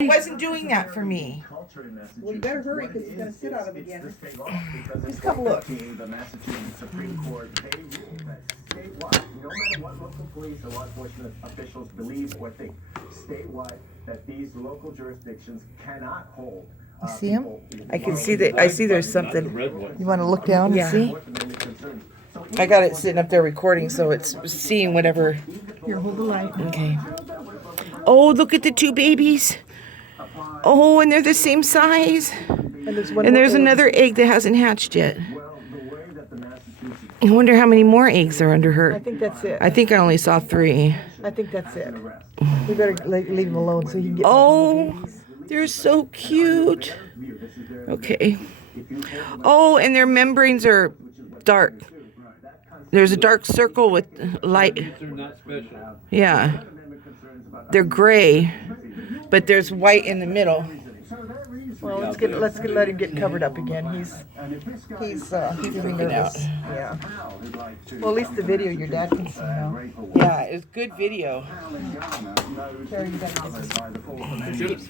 He wasn't doing that for me. Well, you better hurry because he's going to sit on him again. Just come look. The Massachusetts Supreme Court, they ruled that statewide, no matter what local police or law enforcement officials believe or think, statewide, that these local jurisdictions cannot hold. You see him? I can see that. I see there's something. You want to look down and see? I got it sitting up there recording, so it's seeing whatever. Here, hold the light. Okay. Oh, look at the two babies. Oh, and they're the same size. And there's another egg that hasn't hatched yet. I wonder how many more eggs are under her. I think that's it. I think I only saw 3. I think that's it. We better leave him alone so he can get. Oh, they're so cute. Okay. Oh, and their membranes are dark. There's a dark circle with light. They're not special. Yeah. They're gray, but there's white in the middle. Well, let him get covered up again. He's nervous. Yeah. Well, at least the video your dad can see now. Yeah, it's good video. Carrie, you gotta get this.